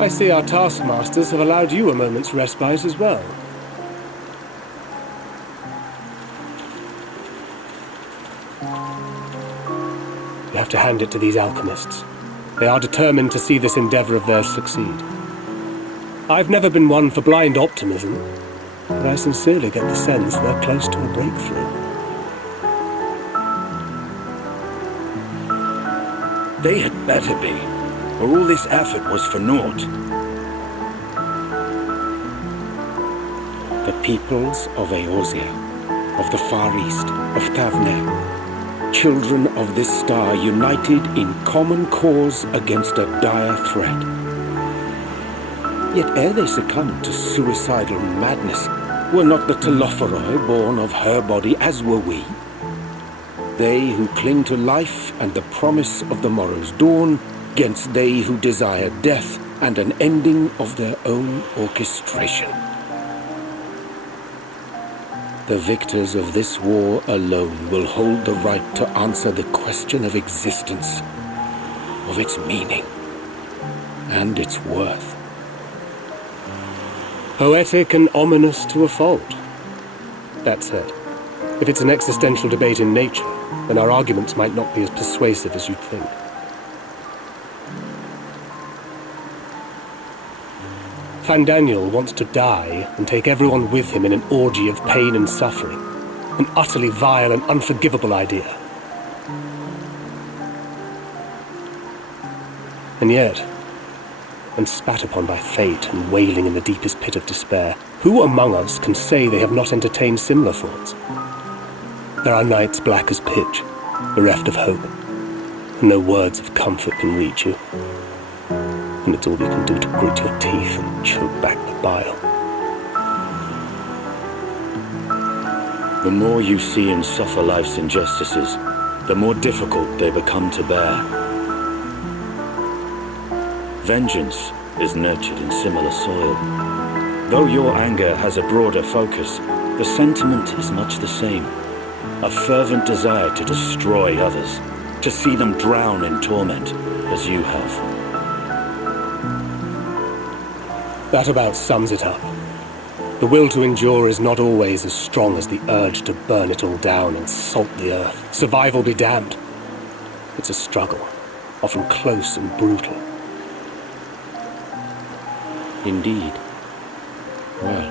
I see our taskmasters have allowed you a moment's respite as well. You have to hand it to these alchemists. They are determined to see this endeavor of theirs succeed. I've never been one for blind optimism, but I sincerely get the sense they're close to a breakthrough. They had better be, or all this effort was for naught. The peoples of Eorzea, of the Far East, of Thavne, children of this star united in common cause against a dire threat. Yet ere they succumbed to suicidal madness, were not the Telophoroi born of her body as were we? They who cling to life and the promise of the morrow's dawn, against they who desire death and an ending of their own orchestration. The victors of this war alone will hold the right to answer the question of existence, of its meaning, and its worth. Poetic and ominous to a fault. That said, if it's an existential debate in nature, then our arguments might not be as persuasive as you'd think. Fandaniel wants to die and take everyone with him in an orgy of pain and suffering. An utterly vile and unforgivable idea. And yet, when spat upon by fate and wailing in the deepest pit of despair, who among us can say they have not entertained similar thoughts? There are nights black as pitch, bereft of hope, and no words of comfort can reach you. And it's all you can do to grit your teeth and choke back the bile. The more you see and suffer life's injustices, the more difficult they become to bear. Vengeance is nurtured in similar soil. Though your anger has a broader focus, the sentiment is much the same. A fervent desire to destroy others, to see them drown in torment, as you have. That about sums it up. The will to endure is not always as strong as the urge to burn it all down and salt the earth. Survival be damned. It's a struggle, often close and brutal. Indeed. Well,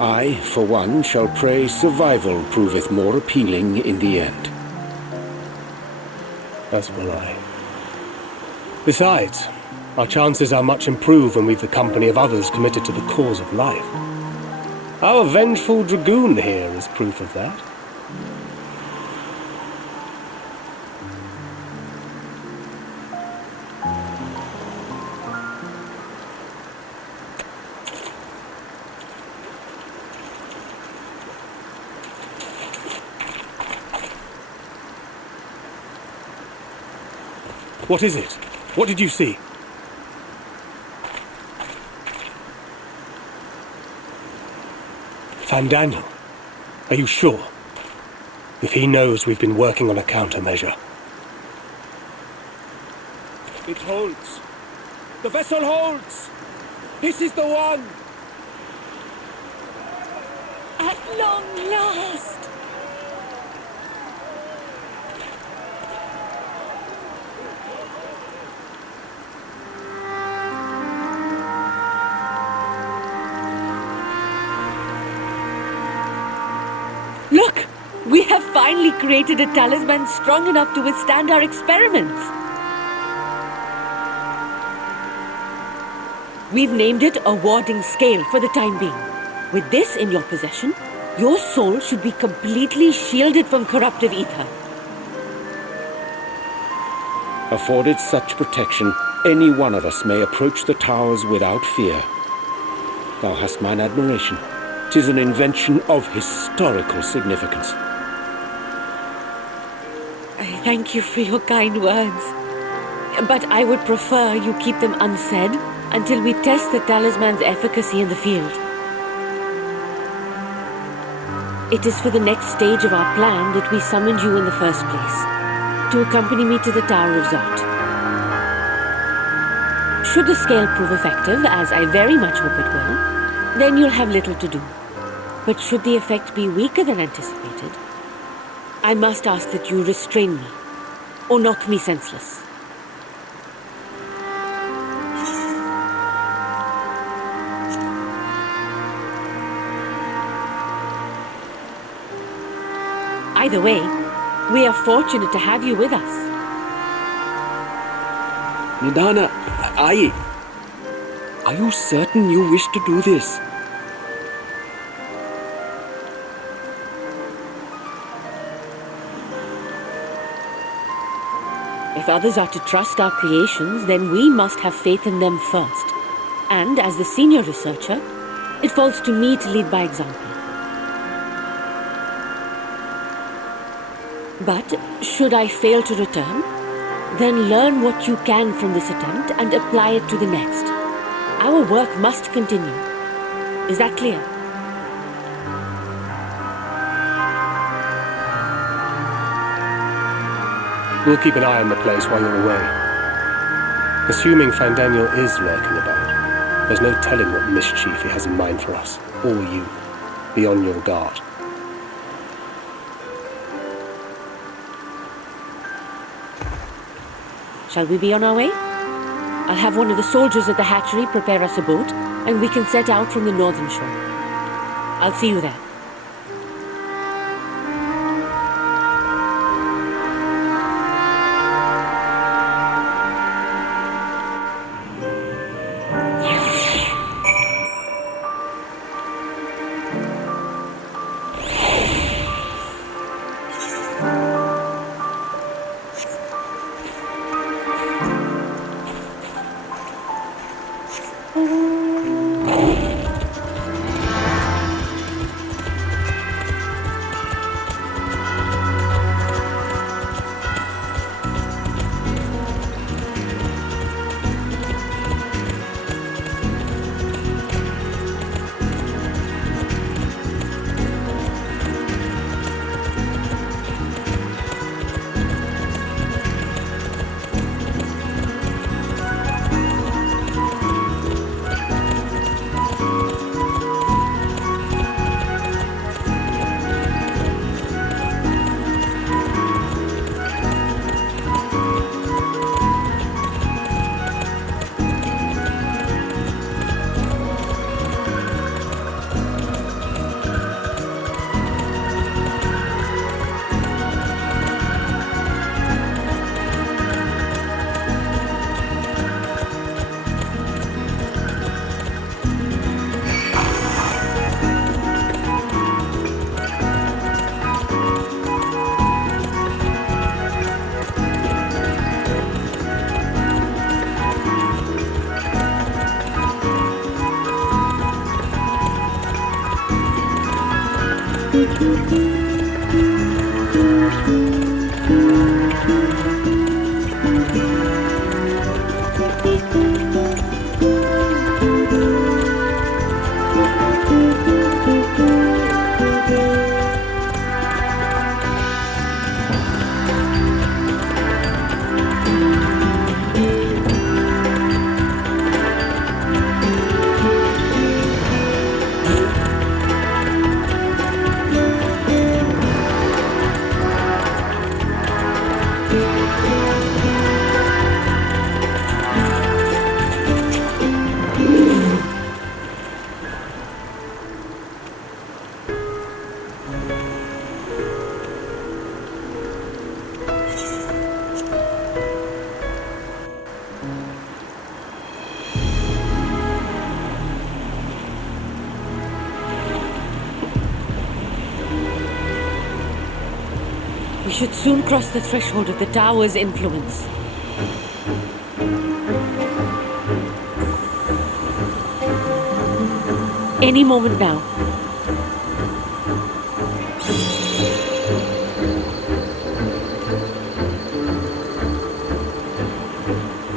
I, for one, shall pray survival proveth more appealing in the end. As will I. Besides, our chances are much improved when we've the company of others committed to the cause of life. Our vengeful dragoon here is proof of that. What is it? What did you see? Fandaniel, are you sure? If he knows we've been working on a countermeasure. It holds. The vessel holds! This is the one! At long last! Look! We have finally created a talisman strong enough to withstand our experiments. We've named it a warding scale for the time being. With this in your possession, your soul should be completely shielded from corruptive ether. Afforded such protection, any one of us may approach the towers without fear. Thou hast mine admiration. 'Tis an invention of historical significance. I thank you for your kind words. But I would prefer you keep them unsaid until we test the talisman's efficacy in the field. It is for the next stage of our plan that we summoned you in the first place, to accompany me to the Tower of Zot. Should the scale prove effective, as I very much hope it will, then you'll have little to do. But should the effect be weaker than anticipated, I must ask that you restrain me, or knock me senseless. Either way, we are fortunate to have you with us. Nidana, are you certain you wish to do this? If others are to trust our creations, then we must have faith in them first. And as the senior researcher, it falls to me to lead by example. But should I fail to return, then learn what you can from this attempt and apply it to the next. Our work must continue. Is that clear? We'll keep an eye on the place while you're away. Assuming Fandaniel is lurking about, there's no telling what mischief he has in mind for us, or you. Be on your guard. Shall we be on our way? I'll have one of the soldiers at the hatchery prepare us a boat, and we can set out from the northern shore. I'll see you there. We should soon cross the threshold of the tower's influence. Any moment now.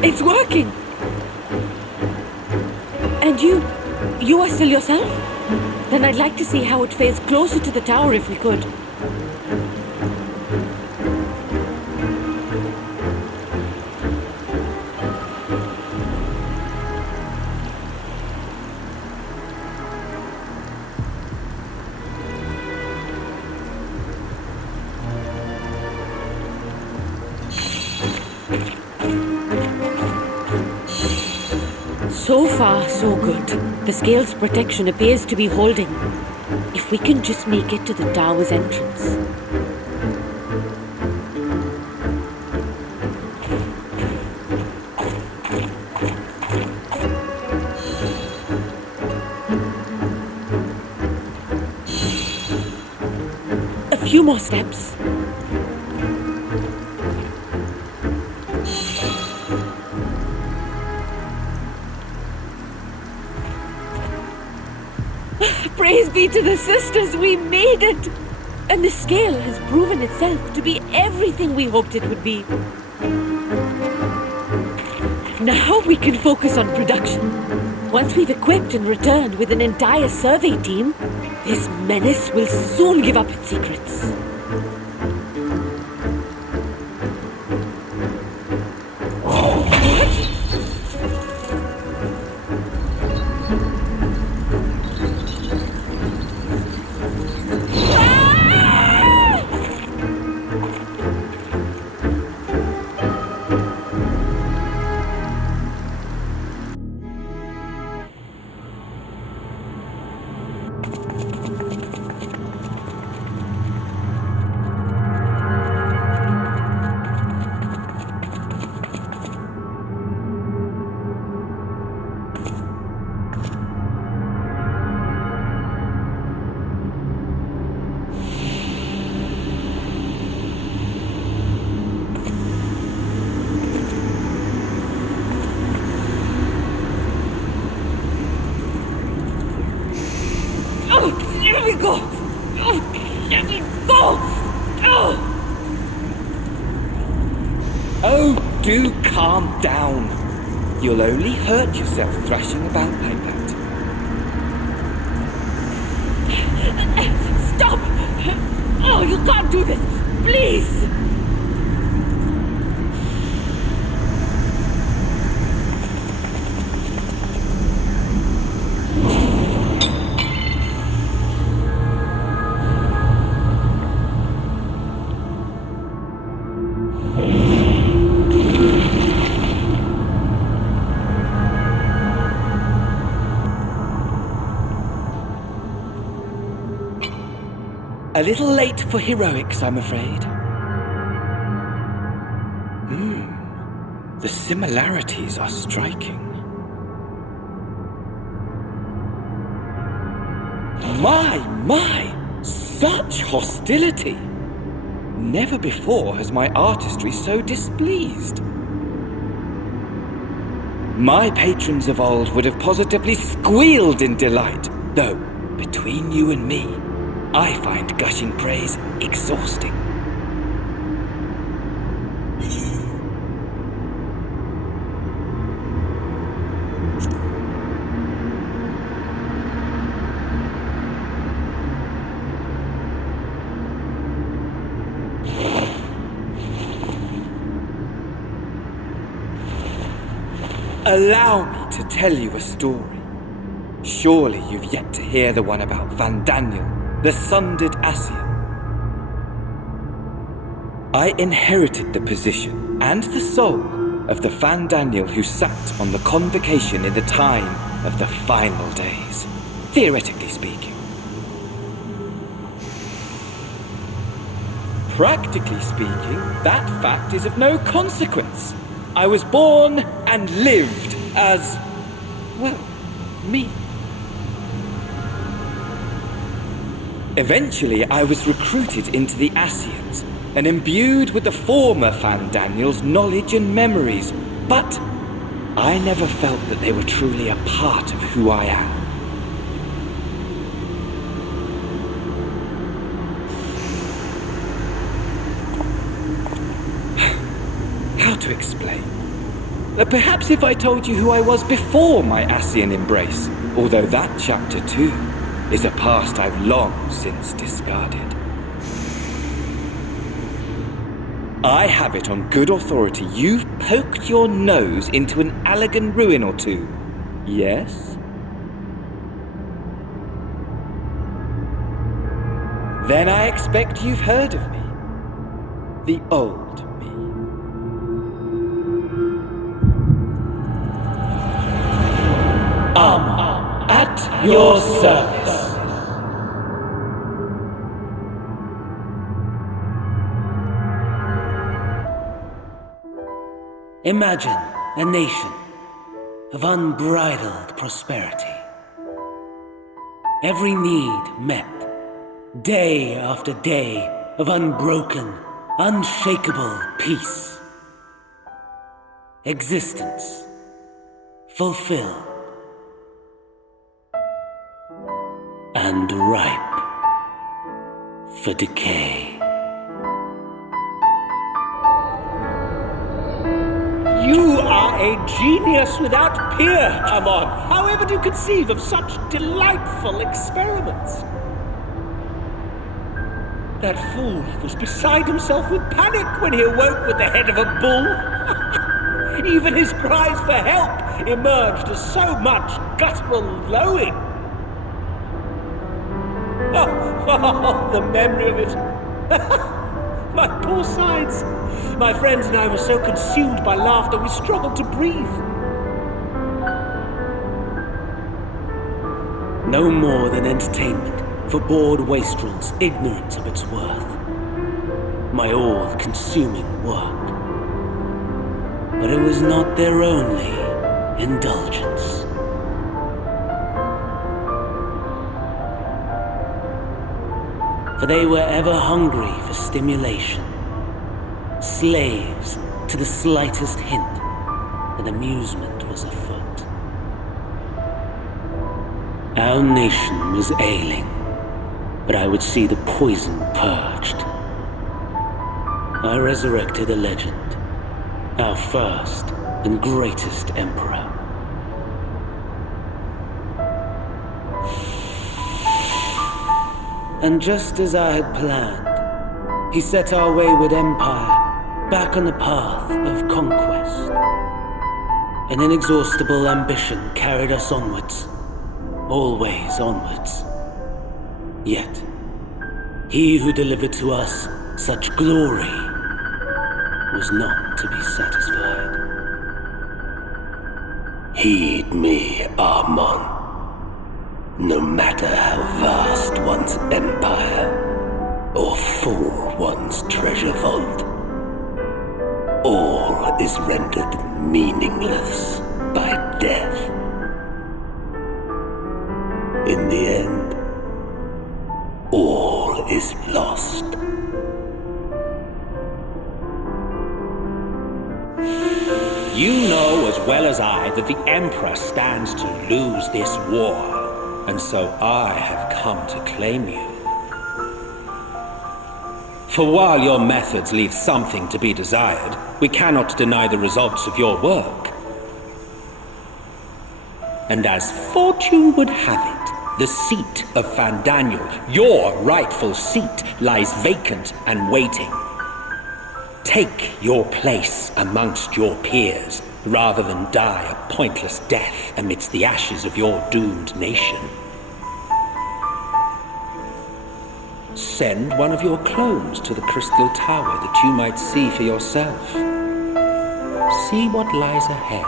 It's working! And you are still yourself? Then I'd like to see how it fares closer to the tower if we could. So far, so good. The scale's protection appears to be holding. If we can just make it to the tower's entrance. A few more steps. Praise be to the sisters, we made it! And the scale has proven itself to be everything we hoped it would be. Now we can focus on production. Once we've equipped and returned with an entire survey team, this menace will soon give up its secrets. Let me go! Let me go! Oh, do calm down. You'll only hurt yourself thrashing about like that. Stop! Oh, you can't do this! Please! A little late for heroics, I'm afraid. The similarities are striking. My! Such hostility! Never before has my artistry so displeased. My patrons of old would have positively squealed in delight, though, between you and me, I find gushing praise exhausting. Allow me to tell you a story. Surely you've yet to hear the one about Van Daniel, the sundered Asian. I inherited the position and the soul of the Van Daniel who sat on the convocation in the time of the final days, theoretically speaking. Practically speaking, that fact is of no consequence. I was born and lived as, well, me. Eventually, I was recruited into the Asians and imbued with the former Van Daniel's knowledge and memories, but I never felt that they were truly a part of who I am. How to explain? Perhaps if I told you who I was before my Asian embrace, although that chapter too is a past I've long since discarded. I have it on good authority you've poked your nose into an Allegan ruin or two, yes? Then I expect you've heard of me. The old me. your service. Imagine a nation of unbridled prosperity. Every need met, day after day of unbroken, unshakable peace. Existence fulfilled and ripe for decay. You are a genius without peer, Amon. However do you conceive of such delightful experiments? That fool was beside himself with panic when he awoke with the head of a bull. Even his cries for help emerged as so much guttural lowing. Oh, the memory of it. My poor sides. My friends and I were so consumed by laughter we struggled to breathe. No more than entertainment for bored wastrels ignorant of its worth. My all-consuming work. But it was not their only indulgence. For they were ever hungry for stimulation, slaves to the slightest hint that amusement was afoot. Our nation was ailing, but I would see the poison purged. I resurrected a legend, our first and greatest emperor. And just as I had planned, he set our wayward empire back on the path of conquest. An inexhaustible ambition carried us onwards, always onwards. Yet, he who delivered to us such glory was not to be satisfied. Heed me, Amon. No matter how vast one's empire, or full one's treasure vault, all is rendered meaningless by death. In the end, all is lost. You know as well as I that the Emperor stands to lose this war. And so I have come to claim you. For while your methods leave something to be desired, we cannot deny the results of your work. And as fortune would have it, the seat of Fandaniel, your rightful seat, lies vacant and waiting. Take your place amongst your peers, rather than die a pointless death amidst the ashes of your doomed nation. Send one of your clones to the Crystal Tower that you might see for yourself. See what lies ahead.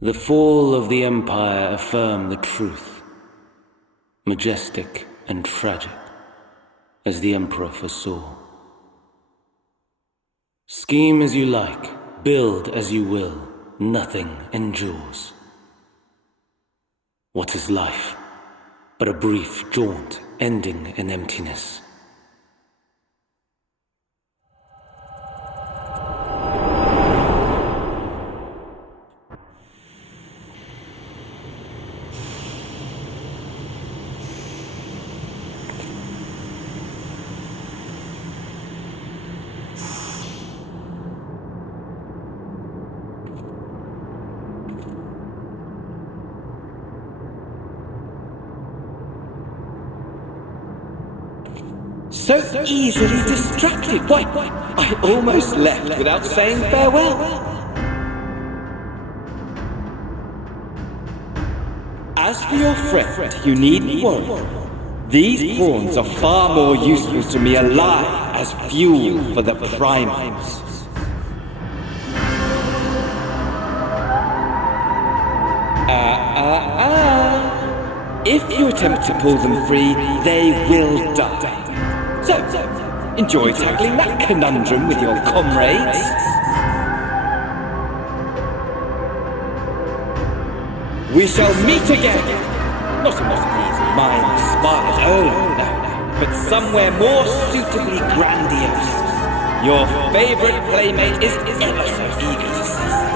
The fall of the Empire affirmed the truth, majestic and tragic, as the Emperor foresaw. Scheme as you like, build as you will, nothing endures. What is life but a brief jaunt ending in emptiness? So easily distracted. Why, I almost left without saying farewell. As for your friend, you needn't worry. These pawns are far more useful to me alive as fuel for the primates. If you attempt to pull them free, they will die. So, enjoy tackling that conundrum with your comrades. We shall meet again! Not in one of these minor spas, oh no, but somewhere more suitably grandiose. Your favorite playmate is ever so eager to see you.